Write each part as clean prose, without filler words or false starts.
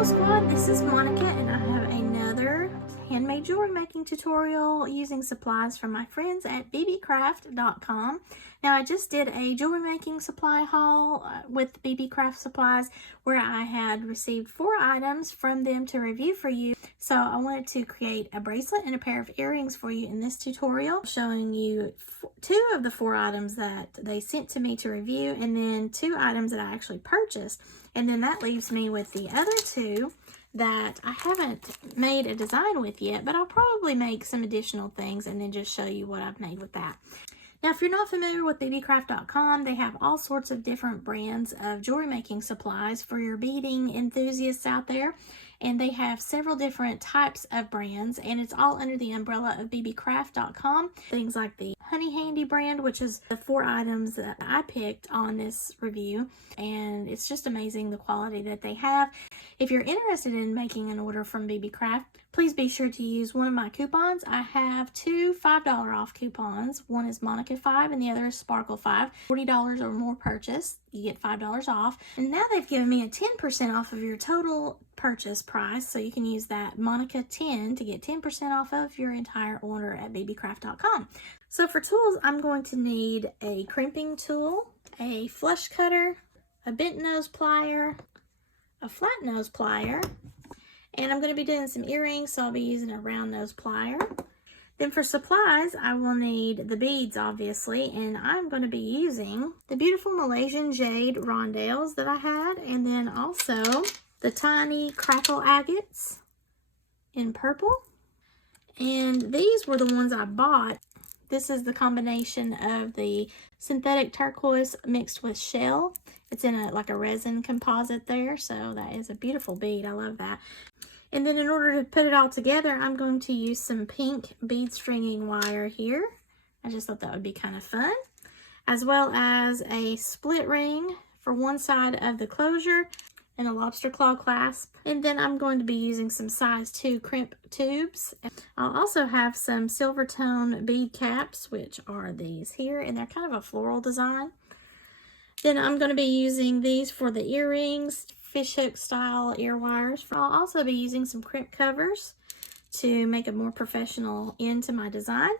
Hello squad, this is Monica and I have another handmade jewelry making tutorial using supplies from my friends at BeeBeeCraft.com. Now I just did a jewelry making supply haul with BeeBeeCraft supplies where I had received 4 items from them to review for you. So I wanted to create a bracelet and a pair of earrings for you in this tutorial, showing you 2 of the 4 items that they sent to me to review and then 2 items that I actually purchased. And then that leaves me with the other 2 that I haven't made a design with yet, but I'll probably make some additional things and then just show you what I've made with that. Now, if you're not familiar with BeeBeeCraft.com, they have all sorts of different brands of jewelry making supplies for your beading enthusiasts out there. And they have several different types of brands, and it's all under the umbrella of BeeBeeCraft.com. Things like the Honey Handy brand, which is the 4 items that I picked on this review. And it's just amazing the quality that they have. If you're interested in making an order from BeeBeeCraft, please be sure to use one of my coupons. I have 2 $5 off coupons. One is Monica5 and the other is Sparkle5. $40 or more purchase, you get $5 off. And now they've given me a 10% off of your total purchase price, so you can use that Monica10 to get 10% off of your entire order at BeeBeeCraft.com. So for tools, I'm going to need a crimping tool, a flush cutter, a bent nose plier, a flat nose plier, and I'm going to be doing some earrings, so I'll be using a round nose plier. Then for supplies, I will need the beads, obviously, and I'm going to be using the beautiful Malaysian Jade rondelles that I had, and then also the tiny crackle agates in purple. And these were the ones I bought. This is the combination of the synthetic turquoise mixed with shell. It's in like a resin composite there, so that is a beautiful bead. I love that. And then in order to put it all together, I'm going to use some pink bead stringing wire here. I just thought that would be kind of fun. As well as a split ring for one side of the closure and a lobster claw clasp. And then I'm going to be using some size 2 crimp tubes. I'll also have some silver tone bead caps, which are these here, and they're kind of a floral design. Then I'm going to be using these for the earrings, fishhook style ear wires. I'll also be using some crimp covers to make a more professional end to my design.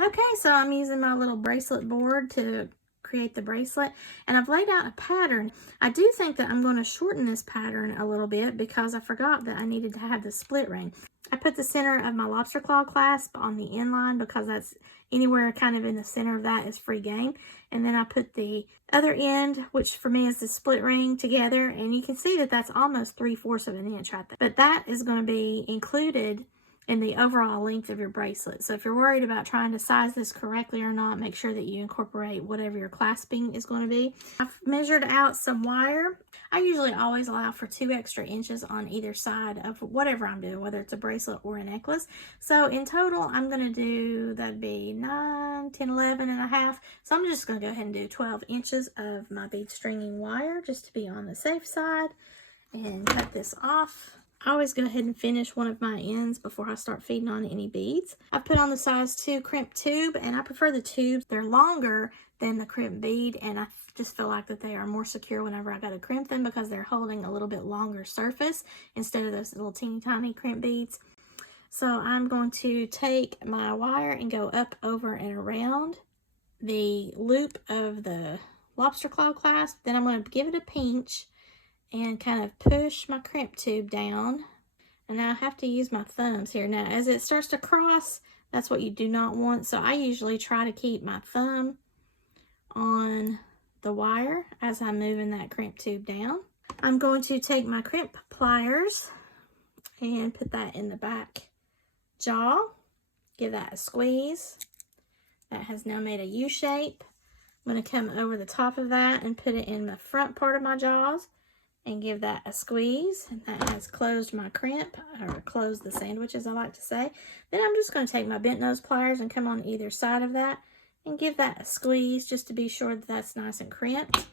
Okay, so I'm using my little bracelet board to create the bracelet, and I've laid out a pattern. I do think that I'm going to shorten this pattern a little bit because I forgot that I needed to have the split ring. I put the center of my lobster claw clasp on the end line because that's anywhere kind of in the center of that is free game. And then I put the other end, which for me is the split ring, together, and you can see that that's almost 3/4 of an inch right there. But that is going to be included in the overall length of your bracelet. So if you're worried about trying to size this correctly or not, make sure that you incorporate whatever your clasping is going to be. I've measured out some wire. I usually always allow for 2 extra inches on either side of whatever I'm doing, whether it's a bracelet or a necklace. So in total, I'm going to do, that'd be 9, 10, 11 and a half. So I'm just going to go ahead and do 12 inches of my bead stringing wire just to be on the safe side and cut this off. I always go ahead and finish one of my ends before I start feeding on any beads. I put on the size 2 crimp tube, and I prefer the tubes. They're longer than the crimp bead, and I just feel like that they are more secure whenever I go to crimp them because they're holding a little bit longer surface instead of those little teeny tiny crimp beads. So I'm going to take my wire and go up, over, and around the loop of the lobster claw clasp. Then I'm going to give it a pinch and kind of push my crimp tube down. And now I have to use my thumbs here. Now, as it starts to cross, that's what you do not want. So I usually try to keep my thumb on the wire as I'm moving that crimp tube down. I'm going to take my crimp pliers and put that in the back jaw. Give that a squeeze. That has now made a U shape. I'm going to come over the top of that and put it in the front part of my jaws and give that a squeeze, and that has closed my crimp, or closed the sandwich as I like to say. Then I'm just going to take my bent nose pliers and come on either side of that and give that a squeeze just to be sure that that's nice and crimped.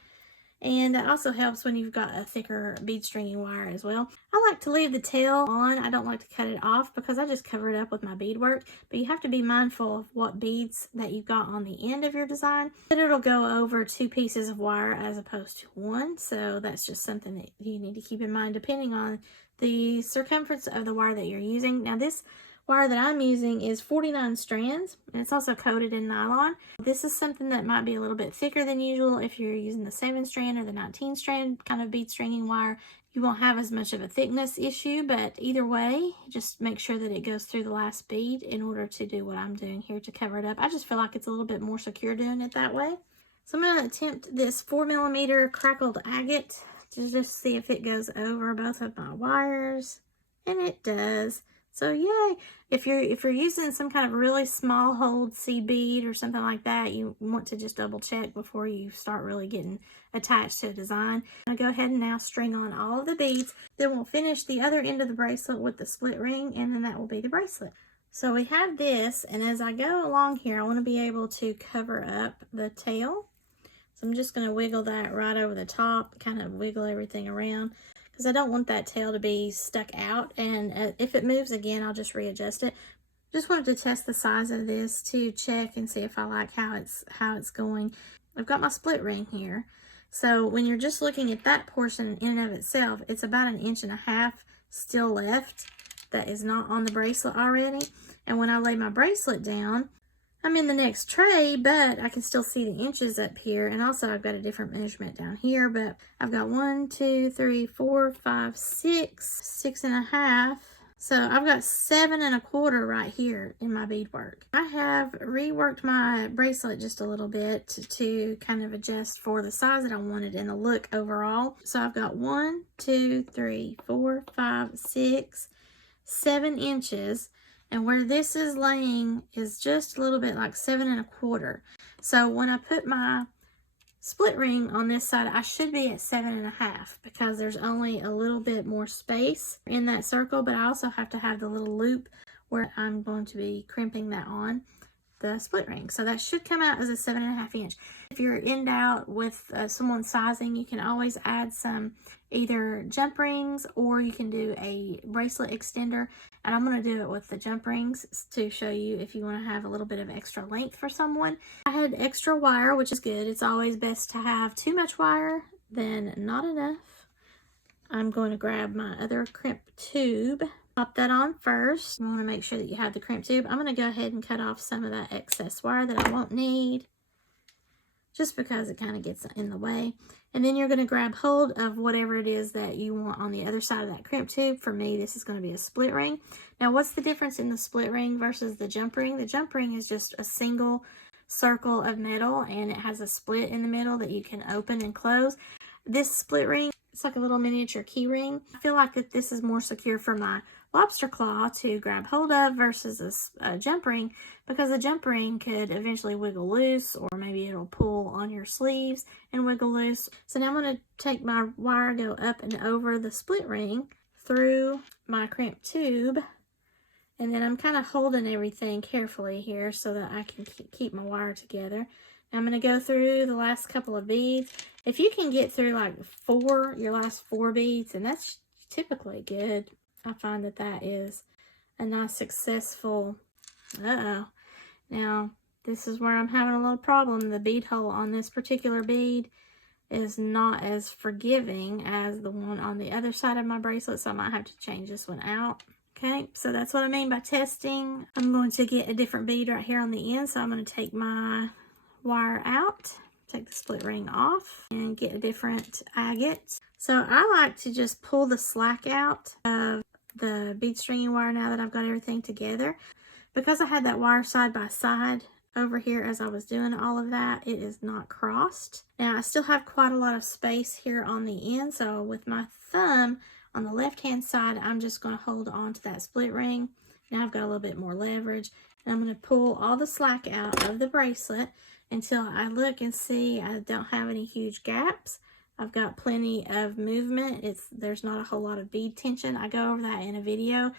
And that also helps when you've got a thicker bead stringing wire as well. I like to leave the tail on. I don't like to cut it off because I just cover it up with my beadwork. But you have to be mindful of what beads that you've got on the end of your design. But it'll go over 2 pieces of wire as opposed to 1. So that's just something that you need to keep in mind depending on the circumference of the wire that you're using. Now this wire that I'm using is 49 strands, and it's also coated in nylon. This is something that might be a little bit thicker than usual. If you're using the 7 strand or the 19 strand kind of bead stringing wire, you won't have as much of a thickness issue, but either way, just make sure that it goes through the last bead in order to do what I'm doing here to cover it up. I just feel like it's a little bit more secure doing it that way. So I'm going to attempt this 4mm crackled agate to just see if it goes over both of my wires, and it does. So yay! If you're using some kind of really small hold seed bead or something like that, you want to just double check before you start really getting attached to a design. I'll go ahead and now string on all of the beads. Then we'll finish the other end of the bracelet with the split ring, and then that will be the bracelet. So we have this, and as I go along here, I want to be able to cover up the tail. So I'm just going to wiggle that right over the top, kind of wiggle everything around, because I don't want that tail to be stuck out, and if it moves again, I'll just readjust it. Just wanted to test the size of this to check and see if I like how it's going. I've got my split ring here, so when you're just looking at that portion in and of itself, it's about 1.5 inches still left that is not on the bracelet already. And when I lay my bracelet down, I'm in the next tray, but I can still see the inches up here. And also I've got a different measurement down here, but I've got 1, 2, 3, 4, 5, 6, 6.5. So I've got 7.25 right here in my beadwork. I have reworked my bracelet just a little bit to kind of adjust for the size that I wanted and the look overall. So I've got 1, 2, 3, 4, 5, 6, 7 inches. And where this is laying is just a little bit like 7.25. So when I put my split ring on this side, I should be at 7.5 because there's only a little bit more space in that circle, but I also have to have the little loop where I'm going to be crimping that on the split ring. So that should come out as a 7.5 inch. If you're in doubt with someone's sizing, you can always add some either jump rings, or you can do a bracelet extender. And I'm going to do it with the jump rings to show you if you want to have a little bit of extra length for someone. I had extra wire, which is good. It's always best to have too much wire than not enough. I'm going to grab my other crimp tube. Pop that on first. You want to make sure that you have the crimp tube. I'm going to go ahead and cut off some of that excess wire that I won't need, just because it kind of gets in the way. And then you're going to grab hold of whatever it is that you want on the other side of that crimp tube. For me, this is going to be a split ring. Now, what's the difference in the split ring versus the jump ring? The jump ring is just a single circle of metal, and it has a split in the middle that you can open and close. This split ring, it's like a little miniature key ring. I feel like that this is more secure for my lobster claw to grab hold of versus a jump ring, because the jump ring could eventually wiggle loose, or maybe it'll pull on your sleeves and wiggle loose. So now I'm going to take my wire, go up and over the split ring through my crimp tube, and then I'm kind of holding everything carefully here so that I can keep my wire together. Now I'm going to go through the last couple of beads. If you can get through like your last 4 beads, and that's typically good. I find that that is a nice successful, now this is where I'm having a little problem. The bead hole on this particular bead is not as forgiving as the one on the other side of my bracelet, so I might have to change this one out. Okay, so that's what I mean by testing. I'm going to get a different bead right here on the end, so I'm going to take my wire out, take the split ring off, and get a different agate. So I like to just pull the slack out of the bead stringing wire now that I've got everything together. Because I had that wire side by side over here as I was doing all of that, it is not crossed. Now I still have quite a lot of space here on the end, so with my thumb on the left hand side, I'm just going to hold on to that split ring. Now I've got a little bit more leverage, and I'm going to pull all the slack out of the bracelet until I look and see I don't have any huge gaps. I've got plenty of movement. There's not a whole lot of bead tension. I go over that in a video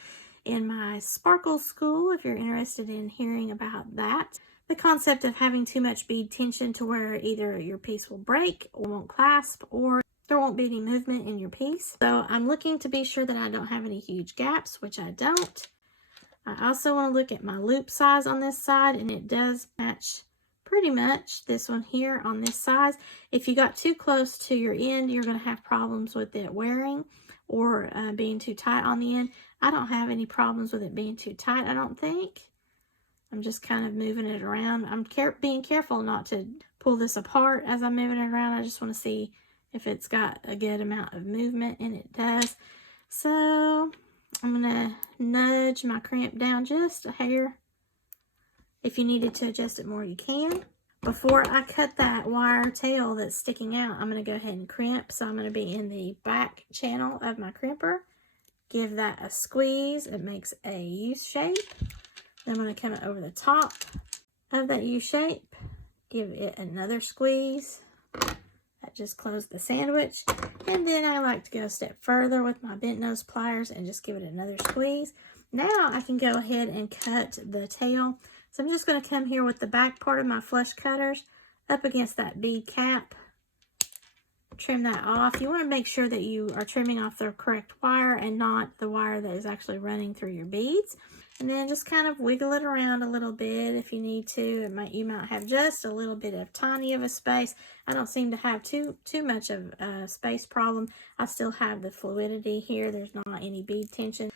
in my sparkle school if you're interested in hearing about that. The concept of having too much bead tension to where either your piece will break or won't clasp, or there won't be any movement in your piece. So I'm looking to be sure that I don't have any huge gaps, which I don't. I also want to look at my loop size on this side, and it does match pretty much this one here on this size. If you got too close to your end, you're going to have problems with it wearing. or being too tight on the end. I don't have any problems with it being too tight, I don't think. I'm just kind of moving it around. I'm being careful not to pull this apart as I'm moving it around. I just want to see if it's got a good amount of movement, and it does. So I'm going to nudge my crimp down just a hair. If you needed to adjust it more, you can. Before I cut that wire tail that's sticking out, I'm going to go ahead and crimp. So I'm going to be in the back channel of my crimper. Give that a squeeze. It makes a U shape. Then I'm going to come over the top of that U shape. Give it another squeeze. That just closed the sandwich. And then I like to go a step further with my bent nose pliers and just give it another squeeze. Now I can go ahead and cut the tail. So I'm just going to come here with the back part of my flush cutters up against that bead cap. Trim that off. You want to make sure that you are trimming off the correct wire and not the wire that is actually running through your beads. And then just kind of wiggle it around a little bit if you need to. You might have just a little bit of tiny of a space. I don't seem to have too much of a space problem. I still have the fluidity here. There's not any bead tension.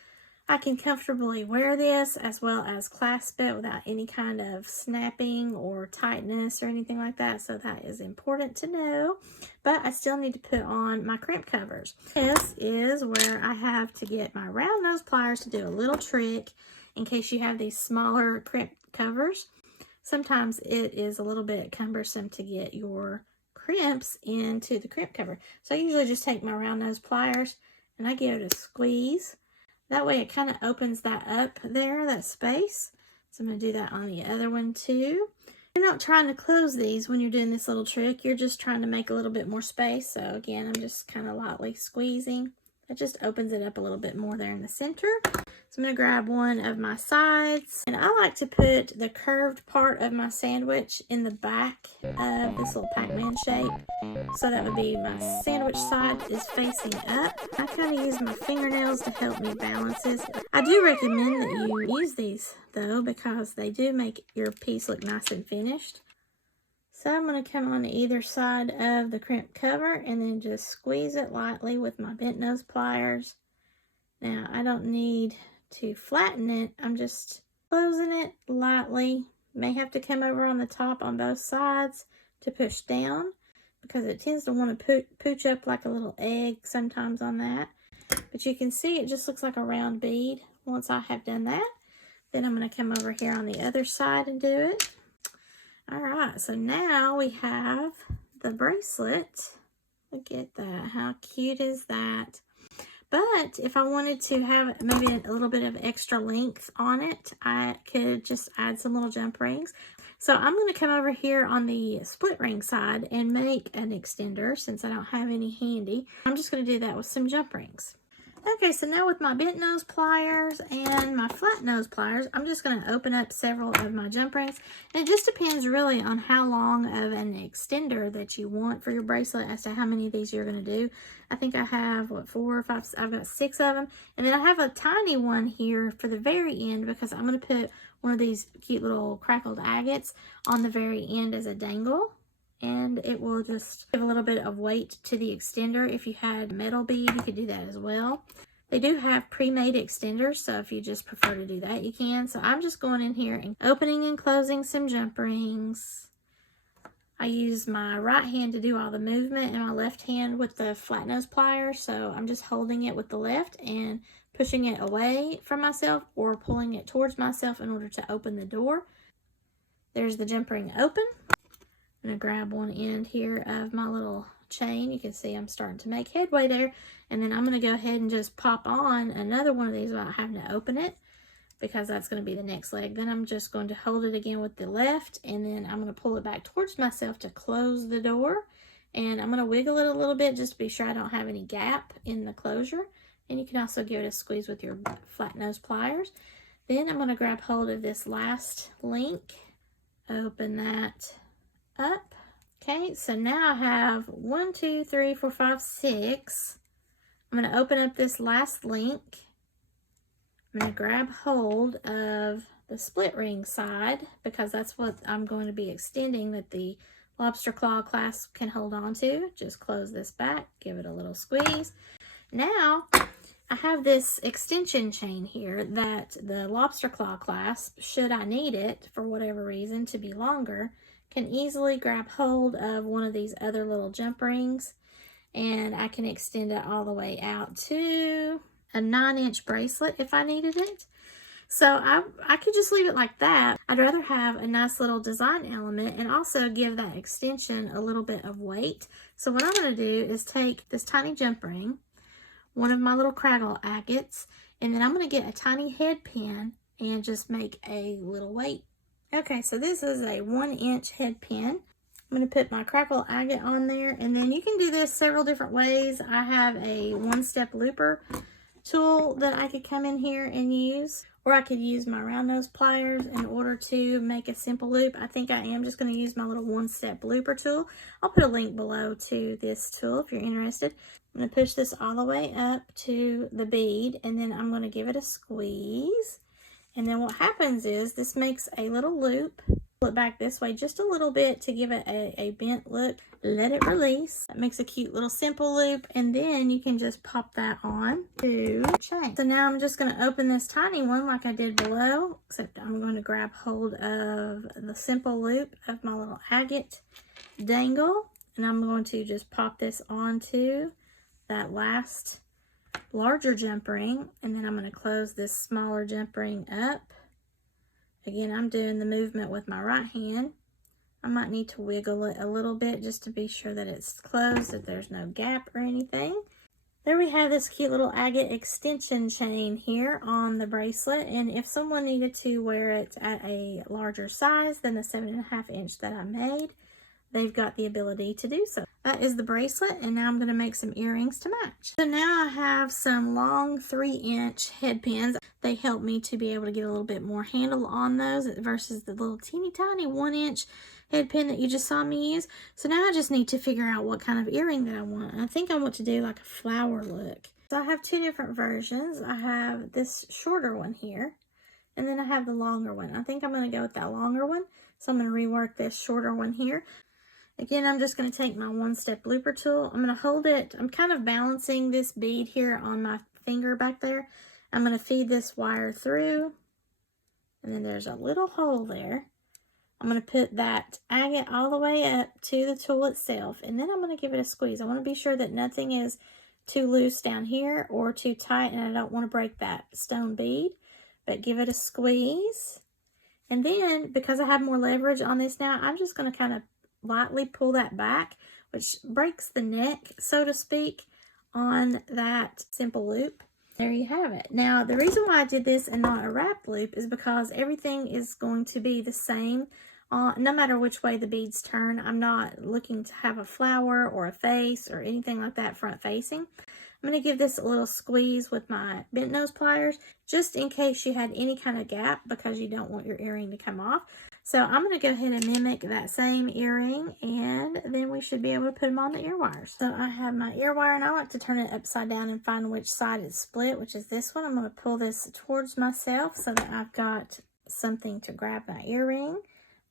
I can comfortably wear this as well as clasp it without any kind of snapping or tightness or anything like that. So that is important to know. But I still need to put on my crimp covers. This is where I have to get my round nose pliers to do a little trick in case you have these smaller crimp covers. Sometimes it is a little bit cumbersome to get your crimps into the crimp cover. So I usually just take my round nose pliers and I give it a squeeze. That way it kind of opens that up there, that space. So I'm going to do that on the other one too. You're not trying to close these when you're doing this little trick. You're just trying to make a little bit more space. So again, I'm just kind of lightly squeezing. It just opens it up a little bit more there in the center. So I'm going to grab one of my sides. And I like to put the curved part of my sandwich in the back of this little Pac-Man shape. So that would be my sandwich side is facing up. I kind of use my fingernails to help me balance this. I do recommend that you use these though, because they do make your piece look nice and finished. So I'm going to come on either side of the crimp cover and then just squeeze it lightly with my bent nose pliers. Now I don't need to flatten it. I'm just closing it lightly. May have to come over on the top on both sides to push down, because it tends to want to pooch up like a little egg sometimes on that. But you can see it just looks like a round bead once I have done that. Then I'm going to come over here on the other side and do it. Alright, so now we have the bracelet. Look at that. How cute is that? But if I wanted to have maybe a little bit of extra length on it, I could just add some little jump rings. So I'm going to come over here on the split ring side and make an extender since I don't have any handy. I'm just going to do that with some jump rings. Okay, so now with my bent nose pliers and my flat nose pliers, I'm just going to open up several of my jump rings. And it just depends really on how long of an extender that you want for your bracelet as to how many of these you're going to do. I think I have, what, 4 or 5, I've got 6 of them. And then I have a tiny one here for the very end because I'm going to put one of these cute little crackled agates on the very end as a dangle. And it will just give a little bit of weight to the extender. If you had metal bead, you could do that as well. They do have pre-made extenders, so if you just prefer to do that, you can. So I'm just going in here and opening and closing some jump rings. I use my right hand to do all the movement and my left hand with the flat nose pliers. So I'm just holding it with the left and pushing it away from myself or pulling it towards myself in order to open the door. There's the jump ring open. I'm going to grab one end here of my little chain. You can see I'm starting to make headway there. And then I'm going to go ahead and just pop on another one of these without having to open it, because that's going to be the next leg. Then I'm just going to hold it again with the left, and then I'm going to pull it back towards myself to close the door. And I'm going to wiggle it a little bit just to be sure I don't have any gap in the closure. And you can also give it a squeeze with your flat nose pliers. Then I'm going to grab hold of this last link, open that up. Okay, so now I have 1, 2, 3, 4, 5, 6. I'm going to open up this last link. I'm going to grab hold of the split ring side because that's what I'm going to be extending that the lobster claw clasp can hold on to. Just close this back, give it a little squeeze. Now, I have this extension chain here that the lobster claw clasp, should I need it for whatever reason to be longer, can easily grab hold of one of these other little jump rings, and I can extend it all the way out to a 9-inch bracelet if I needed it. So I could just leave it like that. I'd rather have a nice little design element and also give that extension a little bit of weight. So what I'm going to do is take this tiny jump ring, one of my little craggle agates, and then I'm going to get a tiny head pin and just make a little weight. Okay, so this is a 1-inch head pin. I'm going to put my crackle agate on there, and then you can do this several different ways. I have a 1-step looper tool that I could come in here and use, or I could use my round nose pliers in order to make a simple loop. I think I am just going to use my little 1-step looper tool. I'll put a link below to this tool if you're interested. I'm going to push this all the way up to the bead, and then I'm going to give it a squeeze. And then what happens is this makes a little loop. Pull it back this way just a little bit to give it a bent look. Let it release. That makes a cute little simple loop, and then you can just pop that on to the chain. So now I'm just going to open this tiny one like I did below, except I'm going to grab hold of the simple loop of my little agate dangle, and I'm going to just pop this onto that last larger jump ring, and then I'm going to close this smaller jump ring up. Again, I'm doing the movement with my right hand. I might need to wiggle it a little bit just to be sure that it's closed, that there's no gap or anything. There we have this cute little agate extension chain here on the bracelet, and if someone needed to wear it at a larger size than the 7.5-inch that I made, they've got the ability to do so. That is the bracelet, and now I'm going to make some earrings to match. So now I have some long 3-inch head pins. They help me to be able to get a little bit more handle on those versus the little teeny tiny 1-inch head pin that you just saw me use. So now I just need to figure out what kind of earring that I want. I think I want to do like a flower look. So I have 2 different versions. I have this shorter one here, and then I have the longer one. I think I'm going to go with that longer one. So I'm going to rework this shorter one here. Again, I'm just going to take my 1-step looper tool. I'm going to hold it. I'm kind of balancing this bead here on my finger back there. I'm going to feed this wire through, and then there's a little hole there. I'm going to put that agate all the way up to the tool itself, and then I'm going to give it a squeeze. I want to be sure that nothing is too loose down here or too tight, and I don't want to break that stone bead, but give it a squeeze. And then, because I have more leverage on this now, I'm just going to kind of lightly pull that back, which breaks the neck, so to speak, on that simple loop. There you have it. Now, the reason why I did this and not a wrap loop is because everything is going to be the same no matter which way the beads turn. I'm not looking to have a flower or a face or anything like that front facing. I'm going to give this a little squeeze with my bent nose pliers just in case you had any kind of gap because you don't want your earring to come off. So I'm going to go ahead and mimic that same earring, and then we should be able to put them on the ear wires. So I have my ear wire, and I like to turn it upside down and find which side it's split, which is this one. I'm going to pull this towards myself so that I've got something to grab my earring,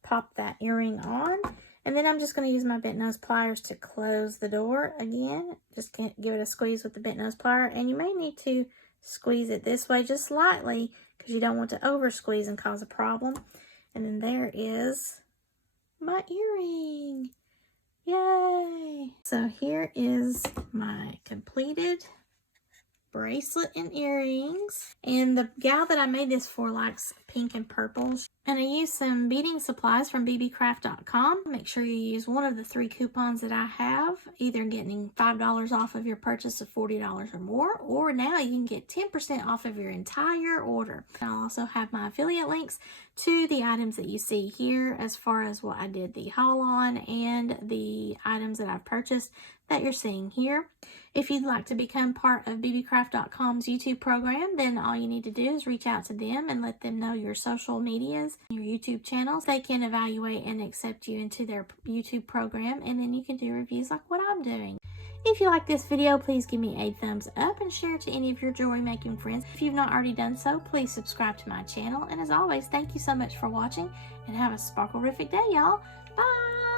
pop that earring on, and then I'm just going to use my bent nose pliers to close the door again. Just give it a squeeze with the bent nose plier, and you may need to squeeze it this way just slightly because you don't want to over squeeze and cause a problem. And then there is my earring. Yay! So here is my completed bracelet and earrings. And the gal that I made this for likes pink and purple. And I used some beading supplies from BeeBeeCraft.com. Make sure you use one of the 3 coupons that I have, either getting $5 off of your purchase of $40 or more, or now you can get 10% off of your entire order. I'll also have my affiliate links to the items that you see here as far as what I did the haul on and the items that I've purchased that you're seeing here. If you'd like to become part of BeeBeeCraft.com's YouTube program, then all you need to do is reach out to them and let them know your social medias, your YouTube channels. They can evaluate and accept you into their YouTube program, and then you can do reviews like what I'm doing. If you like this video, please give me a thumbs up and share it to any of your jewelry making friends. If you've not already done so, please subscribe to my channel. And as always, thank you so much for watching, and have a sparkle-rific day, y'all. Bye!